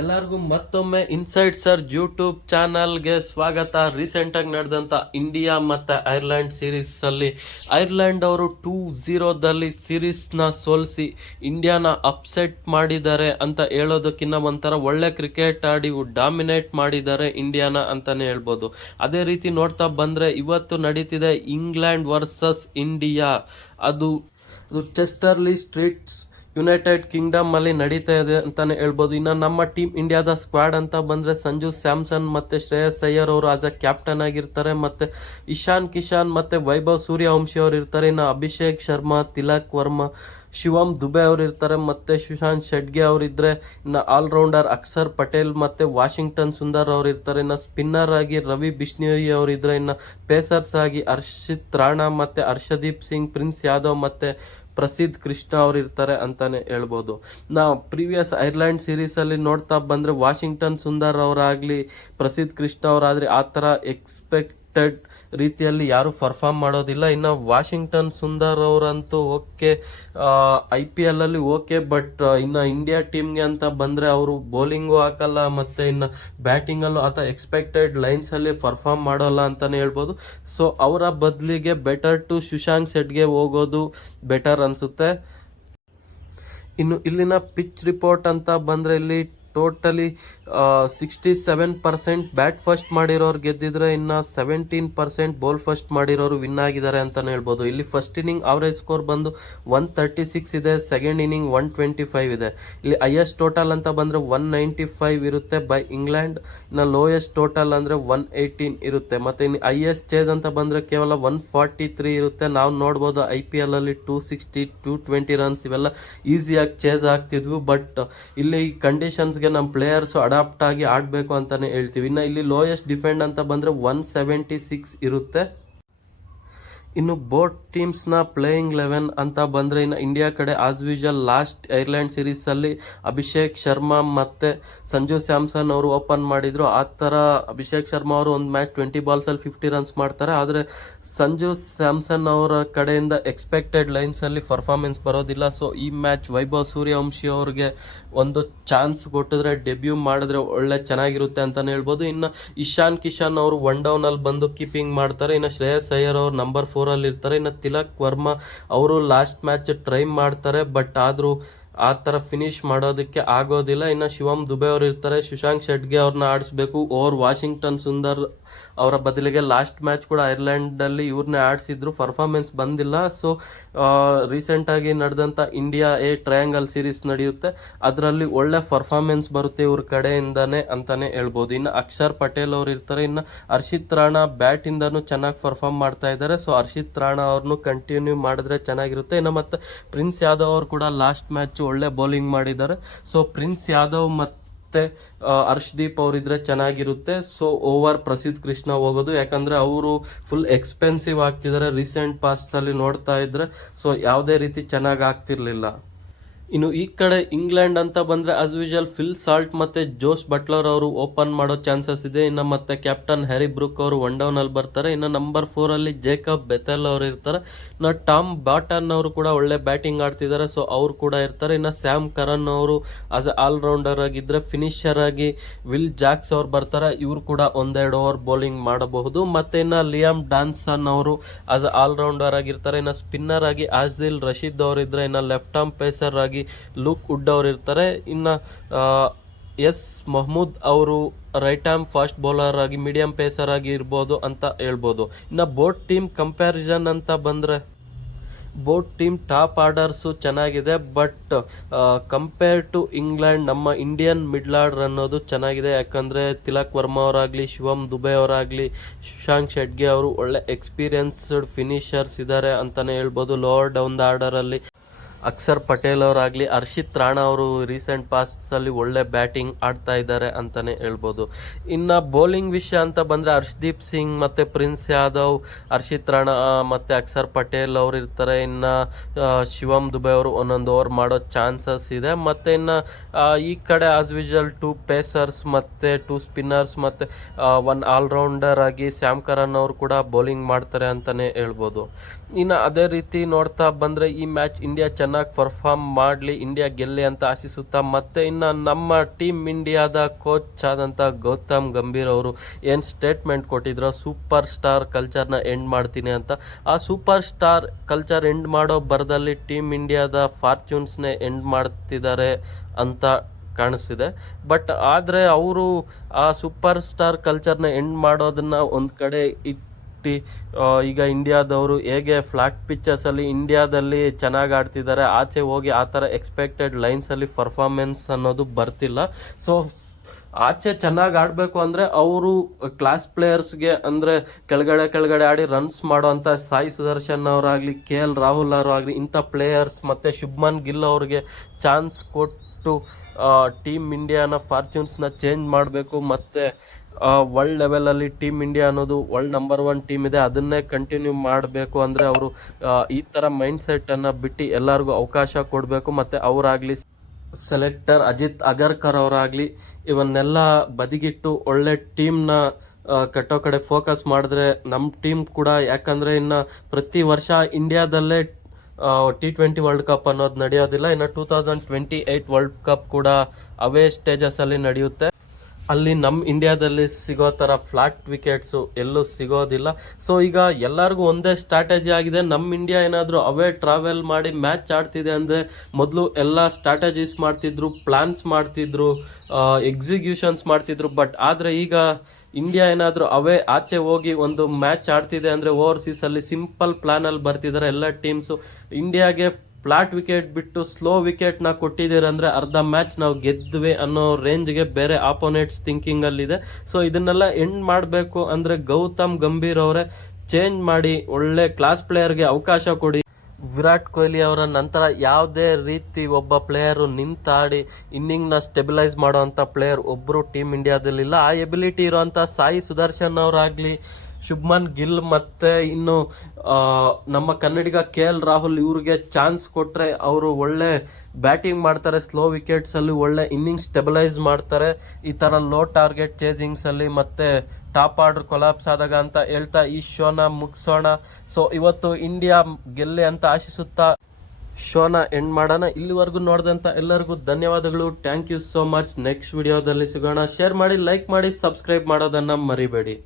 ಎಲ್ಲರಿಗೂ ಮತ್ತೊಮ್ಮೆ inside sir YouTube ಚಾನಲ್ಗೆ ಸ್ವಾಗತ. ರೀಸೆಂಟಾಗಿ ನಡೆದಂಥ ಇಂಡಿಯಾ ಮತ್ತು ಐರ್ಲೆಂಡ್ ಸೀರೀಸಲ್ಲಿ ಐರ್ಲೆಂಡ್ ಅವರು 2-0ದಲ್ಲಿ ಸೀರೀಸ್ನ ಸೋಲಿಸಿ ಇಂಡಿಯಾನ ಅಪ್ಸೆಟ್ ಮಾಡಿದ್ದಾರೆ ಅಂತ ಹೇಳೋದಕ್ಕಿಂತ ಒಂಥರ ಒಳ್ಳೆ ಕ್ರಿಕೆಟ್ ಆಡಿ ಡಾಮಿನೇಟ್ ಮಾಡಿದ್ದಾರೆ ಇಂಡಿಯಾನ ಅಂತಲೇ ಹೇಳ್ಬೋದು. ಅದೇ ರೀತಿ ನೋಡ್ತಾ ಬಂದರೆ ಇವತ್ತು ನಡೀತಿದೆ ಇಂಗ್ಲೆಂಡ್ ವರ್ಸಸ್ ಇಂಡಿಯಾ. ಅದು ಚೆಸ್ಟರ್ಲಿ ಸ್ಟ್ರೀಟ್ಸ್ ಯುನೈಟೆಡ್ ಕಿಂಗ್ಡಮ್ ಅಲ್ಲಿ ನಡೀತಾ ಇದೆ ಅಂತಾನೆ ಹೇಳ್ಬೋದು. ಇನ್ನು ನಮ್ಮ ಟೀಮ್ ಇಂಡಿಯಾದ ಸ್ಕ್ವಾಡ್ ಅಂತ ಬಂದರೆ ಸಂಜು ಸ್ಯಾಮ್ಸನ್ ಮತ್ತು ಶ್ರೇಯಸ್ ಅಯ್ಯರ್ ಅವರು ಆಸ್ ಅ ಕ್ಯಾಪ್ಟನ್ ಆಗಿರ್ತಾರೆ, ಮತ್ತು ಇಶಾನ್ ಕಿಶಾನ್ ಮತ್ತು ವೈಭವ್ ಸೂರ್ಯವಂಶಿ ಅವರು ಇರ್ತಾರೆ. ಇನ್ನು ಅಭಿಷೇಕ್ ಶರ್ಮಾ, ತಿಲಕ್ ವರ್ಮಾ, ಶಿವಮ್ ದುಬೆ ಅವರು ಇರ್ತಾರೆ, ಮತ್ತು ಸುಶಾಂತ್ ಶೆಡ್ಗೆ ಅವರಿದ್ದರೆ, ಇನ್ನು ಆಲ್ರೌಂಡರ್ ಅಕ್ಷರ್ ಪಟೇಲ್ ಮತ್ತು ವಾಷಿಂಗ್ಟನ್ ಸುಂದರ್ ಅವರು ಇರ್ತಾರೆ. ಇನ್ನು ಸ್ಪಿನ್ನರ್ ಆಗಿ ರವಿ ಬಿಷ್ಣೋಯಿ ಅವರಿದ್ದರೆ, ಇನ್ನು ಪೇಸರ್ಸ್ ಆಗಿ ಹರ್ಷಿತ್ ರಾಣಾ ಮತ್ತು ಹರ್ಷದೀಪ್ ಸಿಂಗ್, ಪ್ರಿನ್ಸ್ ಯಾದವ್ ಮತ್ತು ಪ್ರಸಿದ್ಧ್ ಕೃಷ್ಣ ಅವರು ಇರ್ತಾರೆ ಅಂತಾನೆ ಹೇಳ್ಬೋದು. ನಾವು ಪ್ರೀವಿಯಸ್ ಐರ್ಲೆಂಡ್ ಸೀರೀಸಲ್ಲಿ ನೋಡ್ತಾ ಬಂದರೆ ವಾಷಿಂಗ್ಟನ್ ಸುಂದರ್ ಅವರಾಗಲಿ ಪ್ರಸಿದ್ಧ್ ಕೃಷ್ಣ ಅವರಾದರೆ ಆ ಥರ ಎಕ್ಸ್ಪೆಕ್ಟೆಡ್ ರೀತಿಯಲ್ಲಿ ಯಾರೂ ಪರ್ಫಾರ್ಮ್ ಮಾಡೋದಿಲ್ಲ. ಇನ್ನು ವಾಷಿಂಗ್ಟನ್ ಸುಂದರ್ ಅವರಂತೂ ಓಕೆ, IPL ಅಲ್ಲಿ ಓಕೆ, ಬಟ್ ಇನ್ನು ಇಂಡಿಯಾ ಟೀಮ್ಗೆ ಅಂತ ಬಂದರೆ ಅವರು ಬೌಲಿಂಗು ಹಾಕಲ್ಲ ಮತ್ತು ಇನ್ನು ಬ್ಯಾಟಿಂಗಲ್ಲೂ ಆತ ಎಕ್ಸ್ಪೆಕ್ಟೆಡ್ ಲೈನ್ಸಲ್ಲಿ ಪರ್ಫಾರ್ಮ್ ಮಾಡೋಲ್ಲ ಅಂತಲೇ ಹೇಳ್ಬೋದು. ಸೊ ಅವರ ಬದಲಿಗೆ ಬೆಟರ್ ಟು ಸುಶಾಂತ್ ಶೆಡ್ಗೆ ಹೋಗೋದು ಬೆಟರ್ ಅನಿಸುತ್ತೆ. ಇನ್ನು ಇಲ್ಲಿನ ಪಿಚ್ ರಿಪೋರ್ಟ್ ಅಂತ ಬಂದರೆ ಇಲ್ಲಿ ಟೋಟಲಿ 67% ಬ್ಯಾಟ್ ಫಸ್ಟ್ ಮಾಡಿರೋರು ಗೆದ್ದಿದ್ರೆ, ಇನ್ನು 17% ಬೌಲ್ ಫಸ್ಟ್ ಮಾಡಿರೋರು ವಿನ್ ಆಗಿದ್ದಾರೆ ಅಂತಲೇ ಹೇಳ್ಬೋದು. ಇಲ್ಲಿ ಫಸ್ಟ್ ಇನ್ನಿಂಗ್ ಆವ್ರೇಜ್ ಸ್ಕೋರ್ ಬಂದು 136 ಇದೆ, ಸೆಕೆಂಡ್ ಇನ್ನಿಂಗ್ 125 ಇದೆ. ಇಲ್ಲಿ ಹೈಯೆಸ್ಟ್ ಟೋಟಲ್ ಅಂತ ಬಂದರೆ 195 ಇರುತ್ತೆ ಬೈ ಇಂಗ್ಲೆಂಡ್, ಇನ್ನು ಲೋಯೆಸ್ಟ್ ಟೋಟಲ್ ಅಂದರೆ 118 ಇರುತ್ತೆ. ಮತ್ತು ಇನ್ನು ಹೈಯೆಸ್ಟ್ ಚೇಸ್ ಅಂತ ಬಂದರೆ ಕೇವಲ 143 ಇರುತ್ತೆ. ನಾವು ನೋಡ್ಬೋದು IPL ಅಲ್ಲಿ 260, 220 ರನ್ಸ್ ಇವೆಲ್ಲ ಈಸಿಯಾಗಿ ಚೇಸ್ ಆಗ್ತಿದ್ವು. ಬಟ್ ಇಲ್ಲಿ ಕಂಡೀಷನ್ಸ್ಗೆ ನಮ್ಮ ಪ್ಲೇಯರ್ಸು ಅಡಾಪ್ಟ್ ಆಗಿ ಆಡಬೇಕು ಅಂತಲೇ ಹೇಳ್ತೀವಿ. ಇನ್ನು ಇಲ್ಲಿ ಲೋಯೆಸ್ಟ್ ಡಿಫೆಂಡ್ ಅಂತ ಬಂದರೆ 176 ಇರುತ್ತೆ. ಇನ್ನು ಬೋತ್ ಟೀಮ್ಸ್ನ ಪ್ಲೇಯಿಂಗ್ 11 ಅಂತ ಬಂದರೆ, ಇನ್ನು ಇಂಡಿಯಾ ಕಡೆ ಆಸ್ ಯೂಶುವಲ್ ಲಾಸ್ಟ್ ಐರ್ಲೆಂಡ್ ಸೀರೀಸಲ್ಲಿ ಅಭಿಷೇಕ್ ಶರ್ಮಾ ಮತ್ತು ಸಂಜು ಸ್ಯಾಮ್ಸನ್ ಅವರು ಓಪನ್ ಮಾಡಿದರು. ಆ ಥರ ಅಭಿಷೇಕ್ ಶರ್ಮಾ ಅವರು ಒಂದು ಮ್ಯಾಚ್ 20 ಬಾಲ್ಸಲ್ಲಿ 50 ರನ್ಸ್ ಮಾಡ್ತಾರೆ. ಆದರೆ ಸಂಜು ಸ್ಯಾಮ್ಸನ್ ಅವರ ಕಡೆಯಿಂದ ಎಕ್ಸ್ಪೆಕ್ಟೆಡ್ ಲೈನ್ಸಲ್ಲಿ ಪರ್ಫಾರ್ಮೆನ್ಸ್ ಬರೋದಿಲ್ಲ. ಸೊ ಈ ಮ್ಯಾಚ್ ವೈಭವ್ ಸೂರ್ಯವಂಶಿ ಅವ್ರಿಗೆ ಒಂದು ಚಾನ್ಸ್ ಕೊಟ್ಟಿದ್ರೆ, ಡೆಬ್ಯೂ ಮಾಡಿದ್ರೆ ಒಳ್ಳೆ ಚೆನ್ನಾಗಿರುತ್ತೆ ಅಂತಲೇ ಹೇಳ್ಬೋದು. ಇನ್ನು ಇಶಾನ್ ಕಿಶಾನ್ ಅವರು 1 ಡೌನಲ್ಲಿ ಬಂದು ಕೀಪಿಂಗ್ ಮಾಡ್ತಾರೆ. ಇನ್ನು ಶ್ರೇಯಸ್ ಅಯ್ಯರ್ ಅವರು ನಂಬರ್ 4 ಅಲ್ಲಿ ಇರ್ತಾರೆ. ಇನ್ನು ತಿಲಕ್ ವರ್ಮಾ ಅವರು ಲಾಸ್ಟ್ ಮ್ಯಾಚ್ ಟ್ರೈ ಮಾಡ್ತಾರೆ, ಬಟ್ ಆದರೂ ಆ ಥರ ಫಿನಿಶ್ ಮಾಡೋದಕ್ಕೆ ಆಗೋದಿಲ್ಲ. ಇನ್ನು ಶಿವಮ್ ದುಬೆ ಅವರು ಇರ್ತಾರೆ. ಸುಶಾಂತ್ ಶೆಡ್ಗೆ ಅವ್ರನ್ನ ಆಡಿಸ್ಬೇಕು ಓವರ್ ವಾಷಿಂಗ್ಟನ್ ಸುಂದರ್ ಅವರ ಬದಲಿಗೆ ಲಾಸ್ಟ್ ಮ್ಯಾಚ್ ಕೂಡ ಐರ್ಲೆಂಡಲ್ಲಿ ಇವ್ರನ್ನೇ ಆಡಿಸಿದ್ರು, ಪರ್ಫಾರ್ಮೆನ್ಸ್ ಬಂದಿಲ್ಲ. ಸೊ ರೀಸೆಂಟಾಗಿ ನಡೆದಂಥ ಇಂಡಿಯಾ ಟ್ರಯಾಂಗಲ್ ಸೀರೀಸ್ ನಡೆಯುತ್ತೆ, ಅದರಲ್ಲಿ ಒಳ್ಳೆ ಪರ್ಫಾರ್ಮೆನ್ಸ್ ಬರುತ್ತೆ ಇವ್ರ ಕಡೆಯಿಂದನೇ ಅಂತಲೇ ಹೇಳ್ಬೋದು. ಇನ್ನು ಅಕ್ಷರ್ ಪಟೇಲ್ ಅವರು ಇರ್ತಾರೆ. ಇನ್ನು ಹರ್ಷಿತ್ ರಾಣಾ ಬ್ಯಾಟಿಂದನೂ ಚೆನ್ನಾಗಿ ಪರ್ಫಾರ್ಮ್ ಮಾಡ್ತಾ ಇದ್ದಾರೆ. ಸೊ ಹರ್ಷಿತ್ ರಾಣಾ ಅವ್ರನ್ನೂ ಕಂಟಿನ್ಯೂ ಮಾಡಿದ್ರೆ ಚೆನ್ನಾಗಿರುತ್ತೆ. ಇನ್ನು ಮತ್ತು ಪ್ರಿನ್ಸ್ ಯಾದವ್ ಅವರು ಕೂಡ ಲಾಸ್ಟ್ ಮ್ಯಾಚ್ ಒಳ್ಳೆ ಬೌಲಿಂಗ್ ಮಾಡಿದ್ದಾರೆ. ಸೊ ಪ್ರಿನ್ಸ್ ಯಾದವ್ ಮತ್ತು ಹರ್ಷದೀಪ್ ಅವರಿದ್ರೆ ಚೆನ್ನಾಗಿರುತ್ತೆ. ಸೊ ಓವರ್ ಪ್ರಸಿದ್ಧ್ ಕೃಷ್ಣ ಹೋಗೋದು, ಯಾಕಂದರೆ ಅವರು ಫುಲ್ ಎಕ್ಸ್ಪೆನ್ಸಿವ್ ಆಗ್ತಿದ್ದಾರೆ ರೀಸೆಂಟ್ ಪಾಸ್ಟಲ್ಲಿ ನೋಡ್ತಾ ಇದ್ರೆ. ಸೊ ಯಾವುದೇ ರೀತಿ ಚೆನ್ನಾಗಿ ಆಗ್ತಿರ್ಲಿಲ್ಲ. ಇನ್ನು ಈ ಕಡೆ ಇಂಗ್ಲೆಂಡ್ ಅಂತ ಬಂದರೆ ಆಸ್ ಯೂಶುವಲ್ ಫಿಲ್ ಸಾಲ್ಟ್ ಮತ್ತು ಜೋಸ್ ಬಟ್ಲರ್ ಅವರು ಓಪನ್ ಮಾಡೋ ಚಾನ್ಸಸ್ ಇದೆ. ಇನ್ನು ಮತ್ತು ಕ್ಯಾಪ್ಟನ್ ಹ್ಯಾರಿ ಬ್ರೂಕ್ ಅವರು 1 ಡೌನಲ್ಲಿ ಬರ್ತಾರೆ. ಇನ್ನು ನಂಬರ್ 4 ಅಲ್ಲಿ ಜೇಕಬ್ ಬೆಥೆಲ್ ಅವರು ಇರ್ತಾರೆ. ಇನ್ನು ಟಾಮ್ ಬಾಟನ್ ಅವರು ಕೂಡ ಒಳ್ಳೆ ಬ್ಯಾಟಿಂಗ್ ಆಡ್ತಿದ್ದಾರೆ, ಸೊ ಅವರು ಕೂಡ ಇರ್ತಾರೆ. ಇನ್ನು ಸ್ಯಾಮ್ ಕರನ್ ಅವರು ಆಸ್ ಎ ಆಲ್ರೌಂಡರ್ ಆಗಿದ್ದರೆ, ಫಿನಿಷರ್ ಆಗಿ ವಿಲ್ ಜಾಕ್ಸ್ ಅವ್ರು ಬರ್ತಾರೆ. ಇವರು ಕೂಡ 1-2 ಓವರ್ ಬೌಲಿಂಗ್ ಮಾಡಬಹುದು. ಮತ್ತು ಇನ್ನು ಲಿಯಾಮ್ ಡಾನ್ಸನ್ ಅವರು ಆಸ್ ಎ ಆಲ್ರೌಂಡರ್ ಆಗಿರ್ತಾರೆ. ಇನ್ನು ಸ್ಪಿನ್ನರ್ ಆಗಿ ಆಜಿಲ್ ರಶೀದ್ ಅವರಿದ್ದರೆ, ಇನ್ನು ಲೆಫ್ಟ್ ಆರ್ಮ್ ಪೇಸರ್ ಆಗಿ ಲೂಕ್ ವುಡ್ ಅವರು ಇರ್ತಾರೆ. ಇನ್ನು ಮೊಹಮ್ಮದ್ ಅವರು ರೈಟ್ ಆರ್ಮ್ ಫಾಸ್ಟ್ ಬೌಲರ್ ಆಗಿ ಮೀಡಿಯಂ ಪೇಸರ್ ಆಗಿ ಇರ್ಬೋದು ಅಂತ ಹೇಳ್ಬೋದು. ಇನ್ನು ಬೋತ್ ಟೀಮ್ ಕಂಪ್ಯಾರಿಸನ್ ಅಂತ ಬಂದರೆ ಬೋತ್ ಟೀಮ್ ಟಾಪ್ ಆರ್ಡರ್ಸು ಚೆನ್ನಾಗಿದೆ, ಬಟ್ ಕಂಪೇರ್ ಟು ಇಂಗ್ಲೆಂಡ್ ನಮ್ಮ ಇಂಡಿಯನ್ ಮಿಡ್ಲ್ ಆರ್ಡರ್ ಅನ್ನೋದು ಚೆನ್ನಾಗಿದೆ. ಯಾಕಂದರೆ ತಿಲಕ್ ವರ್ಮಾ ಅವರಾಗಲಿ, ಶಿವಮ್ ದುಬೆ ಅವರಾಗಲಿ, ಸುಶಾಂತ್ ಶೆಡ್ಗೆ ಅವರು ಒಳ್ಳೆ ಎಕ್ಸ್ಪೀರಿಯನ್ಸ್ಡ್ ಫಿನಿಷರ್ಸ್ ಇದ್ದಾರೆ ಅಂತಲೇ ಹೇಳ್ಬೋದು. ಲೋವರ್ ಡೌನ್ ದ ಆರ್ಡರಲ್ಲಿ ಅಕ್ಷರ್ ಪಟೇಲ್ ಅವರಾಗಲಿ, ಹರ್ಷಿತ್ ರಾಣಾ ಅವರು ರೀಸೆಂಟ್ ಪಾಸ್ಟ್ಸಲ್ಲಿ ಒಳ್ಳೆ ಬ್ಯಾಟಿಂಗ್ ಆಡ್ತಾ ಇದ್ದಾರೆ ಅಂತಲೇ ಹೇಳ್ಬೋದು. ಇನ್ನು ಬೌಲಿಂಗ್ ವಿಷಯ ಅಂತ ಬಂದರೆ ಹರ್ಷದೀಪ್ ಸಿಂಗ್ ಮತ್ತು ಪ್ರಿನ್ಸ್ ಯಾದವ್, ಹರ್ಷಿತ್ ರಾಣಾ ಮತ್ತು ಅಕ್ಷರ್ ಪಟೇಲ್ ಅವರು ಇರ್ತಾರೆ. ಇನ್ನು ಶಿವಮ್ ದುಬೆ ಅವರು 1 ಓವರ್ ಮಾಡೋ ಚಾನ್ಸಸ್ ಇದೆ. ಮತ್ತು ಇನ್ನು ಈ ಕಡೆ ಆಸ್ ಯೂಶುವಲ್ 2 ಪೇಸರ್ಸ್ ಮತ್ತು 2 ಸ್ಪಿನ್ನರ್ಸ್ ಮತ್ತು 1 ಆಲ್ರೌಂಡರ್ ಆಗಿ ಸ್ಯಾಮ್ ಕರನ್ ಅವರು ಕೂಡ ಬೌಲಿಂಗ್ ಮಾಡ್ತಾರೆ ಅಂತಲೇ ಹೇಳ್ಬೋದು. ಇನ್ನು ಅದೇ ರೀತಿ ನೋಡ್ತಾ ಬಂದರೆ ಈ ಮ್ಯಾಚ್ ಇಂಡಿಯಾ ಚೆನ್ನಾಗಿ ಪರ್ಫಾರ್ಮ್ ಮಾಡಲಿ, ಇಂಡಿಯಾ ಗೆಲ್ಲಿ ಅಂತ ಆಶಿಸುತ್ತಾ, ಮತ್ತು ಇನ್ನು ನಮ್ಮ ಟೀಮ್ ಇಂಡಿಯಾದ ಕೋಚ್ ಆದಂಥ ಗೌತಮ್ ಗಂಭೀರ್ ಅವರು ಏನು ಸ್ಟೇಟ್ಮೆಂಟ್ ಕೊಟ್ಟಿದ್ರು, ಸೂಪರ್ ಸ್ಟಾರ್ ಕಲ್ಚರ್ನ ಎಂಡ್ ಮಾಡ್ತೀನಿ ಅಂತ. ಆ ಸೂಪರ್ ಸ್ಟಾರ್ ಕಲ್ಚರ್ ಎಂಡ್ ಮಾಡೋ ಬರದಲ್ಲಿ ಟೀಮ್ ಇಂಡಿಯಾದ ಫಾರ್ಚೂನ್ಸ್ನೇ ಎಂಡ್ ಮಾಡ್ತಿದ್ದಾರೆ ಅಂತ ಕಾಣಿಸ್ತಿದೆ. ಬಟ್ ಆದರೆ ಅವರು ಆ ಸೂಪರ್ ಸ್ಟಾರ್ ಕಲ್ಚರ್ನ ಎಂಡ್ ಮಾಡೋದನ್ನು ಒಂದು ಕಡೆ ಈಗ ಇಂಡಿಯಾದವರು ಹೇಗೆ ಫ್ಲಾಟ್ ಪಿಚ್ಚಸಲ್ಲಿ ಇಂಡಿಯಾದಲ್ಲಿ ಚೆನ್ನಾಗಿ ಆಡ್ತಿದ್ದಾರೆ, ಆಚೆ ಹೋಗಿ ಆ ಥರ ಎಕ್ಸ್ಪೆಕ್ಟೆಡ್ ಲೈನ್ಸಲ್ಲಿ ಪರ್ಫಾರ್ಮೆನ್ಸ್ ಅನ್ನೋದು ಬರ್ತಿಲ್ಲ. ಸೊ ಆಚೆ ಚೆನ್ನಾಗಿ ಆಡಬೇಕು ಅಂದರೆ ಅವರು ಕ್ಲಾಸ್ ಪ್ಲೇಯರ್ಸ್ಗೆ ಅಂದರೆ ಕೆಳಗಡೆ ಆಡಿ ರನ್ಸ್ ಮಾಡೋವಂಥ ಸಾಯಿ ಸುದರ್ಶನ್ ಅವರಾಗಲಿ, KL ರಾಹುಲ್ ಅವರಾಗಲಿ, ಇಂಥ ಪ್ಲೇಯರ್ಸ್ ಮತ್ತು ಶುಭ್ಮನ್ ಗಿಲ್ ಅವ್ರಿಗೆ ಚಾನ್ಸ್ ಕೊಟ್ಟು ಟೀಮ್ ಇಂಡಿಯಾನ ಫಾರ್ಚೂನ್ಸ್ನ ಚೇಂಜ್ ಮಾಡಬೇಕು. ಮತ್ತು ವರ್ಲ್ಡ್ ಲೆವೆಲಲ್ಲಿ ಟೀಮ್ ಇಂಡಿಯಾ ಅನ್ನೋದು ವರ್ಲ್ಡ್ ನಂಬರ್ 1 ಟೀಮ್ ಇದೆ, ಅದನ್ನೇ ಕಂಟಿನ್ಯೂ ಮಾಡಬೇಕು ಅಂದರೆ ಅವರು ಈ ಥರ ಮೈಂಡ್ಸೆಟ್ಟನ್ನು ಬಿಟ್ಟು ಎಲ್ಲರಿಗೂ ಅವಕಾಶ ಕೊಡಬೇಕು. ಮತ್ತು ಅವರಾಗಲಿ ಸೆಲೆಕ್ಟರ್ ಅಜಿತ್ ಅಗರ್ಕರ್ ಅವರಾಗಲಿ ಇವನ್ನೆಲ್ಲ ಬದಿಗಿಟ್ಟು ಒಳ್ಳೆ ಟೀಮ್ನ ಕಟ್ಟೋ ಕಡೆ ಫೋಕಸ್ ಮಾಡಿದ್ರೆ ನಮ್ಮ ಟೀಮ್ ಕೂಡ, ಯಾಕಂದರೆ ಇನ್ನು ಪ್ರತಿ ವರ್ಷ ಇಂಡಿಯಾದಲ್ಲೇ T20 ವರ್ಲ್ಡ್ ಕಪ್ ಅನ್ನೋದು ನಡೆಯೋದಿಲ್ಲ, ಇನ್ನು 2028 ವರ್ಲ್ಡ್ ಕಪ್ ಕೂಡ ಅವೇ ಸ್ಟೇಜಸಲ್ಲಿ ನಡೆಯುತ್ತೆ. ಅಲ್ಲಿ ನಮ್ಮ ಇಂಡಿಯಾದಲ್ಲಿ ಸಿಗೋ ಥರ ಫ್ಲಾಟ್ ವಿಕೆಟ್ಸು ಎಲ್ಲೂ ಸಿಗೋದಿಲ್ಲ. ಸೊ ಈಗ ಎಲ್ಲರಿಗೂ ಒಂದೇ ಸ್ಟ್ರಾಟಜಿ ಆಗಿದೆ. ನಮ್ಮ ಇಂಡಿಯಾ ಏನಾದರೂ ಅವೇ ಟ್ರಾವೆಲ್ ಮಾಡಿ ಮ್ಯಾಚ್ ಆಡ್ತಿದೆ ಅಂದರೆ ಮೊದಲು ಎಲ್ಲ ಸ್ಟ್ರಾಟಜೀಸ್ ಮಾಡ್ತಿದ್ರು, ಪ್ಲ್ಯಾನ್ಸ್ ಮಾಡ್ತಿದ್ರು, ಎಕ್ಸಿಕ್ಯೂಷನ್ಸ್ ಮಾಡ್ತಿದ್ರು. ಬಟ್ ಆದರೆ ಈಗ ಇಂಡಿಯಾ ಏನಾದರೂ ಅವೇ ಆಚೆ ಹೋಗಿ ಒಂದು ಮ್ಯಾಚ್ ಆಡ್ತಿದೆ ಅಂದರೆ ಓವರ್ಸೀಸಲ್ಲಿ ಸಿಂಪಲ್ ಪ್ಲ್ಯಾನಲ್ಲಿ ಬರ್ತಿದ್ದಾರೆ ಎಲ್ಲ ಟೀಮ್ಸು. ಇಂಡಿಯಾಗೆ ಫ್ಲಾಟ್ ವಿಕೆಟ್ ಬಿಟ್ಟು ಸ್ಲೋ ವಿಕೆಟ್ನ ಕೊಟ್ಟಿದ್ದೀರಂದರೆ ಅರ್ಧ ಮ್ಯಾಚ್ ನಾವು ಗೆದ್ವಿ ಅನ್ನೋ ರೇಂಜ್ಗೆ ಬೇರೆ ಆಪೋನೆಂಟ್ಸ್ ಥಿಂಕಿಂಗಲ್ಲಿದೆ. ಸೊ ಇದನ್ನೆಲ್ಲ ಎಂಡ್ ಮಾಡಬೇಕು ಅಂದರೆ ಗೌತಮ್ ಗಂಭೀರ್ ಅವರೇ ಚೇಂಜ್ ಮಾಡಿ ಒಳ್ಳೆ ಕ್ಲಾಸ್ ಪ್ಲೇಯರ್ಗೆ ಅವಕಾಶ ಕೊಡಿ. ವಿರಾಟ್ ಕೊಹ್ಲಿ ಅವರ ನಂತರ ಯಾವುದೇ ರೀತಿ ಒಬ್ಬ ಪ್ಲೇಯರು ನಿಂತಾಡಿ ಇನ್ನಿಂಗ್ನ ಸ್ಟೆಬಿಲೈಸ್ ಮಾಡೋವಂಥ ಪ್ಲೇಯರ್ ಒಬ್ಬರು ಟೀಮ್ ಇಂಡಿಯಾದಲ್ಲಿಲ್ಲ. ಆ ಎಬಿಲಿಟಿ ಇರೋವಂಥ ಸಾಯಿ ಸುದರ್ಶನ್ ಅವರಾಗಲಿ, ಶುಭ್ಮನ್ ಗಿಲ್ ಮತ್ತು ಇನ್ನು ನಮ್ಮ ಕನ್ನಡಿಗ KL ರಾಹುಲ್ ಇವ್ರಿಗೆ ಚಾನ್ಸ್ ಕೊಟ್ಟರೆ ಅವರು ಒಳ್ಳೆ ಬ್ಯಾಟಿಂಗ್ ಮಾಡ್ತಾರೆ, ಸ್ಲೋ ವಿಕೆಟ್ಸಲ್ಲಿ ಒಳ್ಳೆ ಇನ್ನಿಂಗ್ಸ್ ಸ್ಟೆಬಿಲೈಸ್ ಮಾಡ್ತಾರೆ ಈ ಥರ ಲೋ ಟಾರ್ಗೆಟ್ ಚೇಸಿಂಗ್ಸಲ್ಲಿ, ಮತ್ತು ಟಾಪ್ ಆರ್ಡರ್ ಕೊಲಾಪ್ಸ್ ಆದಾಗ ಅಂತ ಹೇಳ್ತಾ ಈ ಶೋನ ಮುಗಿಸೋಣ. ಸೊ ಇವತ್ತು ಇಂಡಿಯಾ ಗೆಲ್ಲಿ ಅಂತ ಆಶಿಸುತ್ತಾ ಶೋನ ಎಂಡ್ ಮಾಡೋಣ. ಇಲ್ಲಿವರೆಗೂ ನೋಡಿದಂಥ ಎಲ್ಲರಿಗೂ ಧನ್ಯವಾದಗಳು. Thank you so much. Next ವಿಡಿಯೋದಲ್ಲಿ ಸಿಗೋಣ. ಶೇರ್ ಮಾಡಿ, ಲೈಕ್ ಮಾಡಿ, ಸಬ್ಸ್ಕ್ರೈಬ್ ಮಾಡೋದನ್ನು ಮರಿಬೇಡಿ.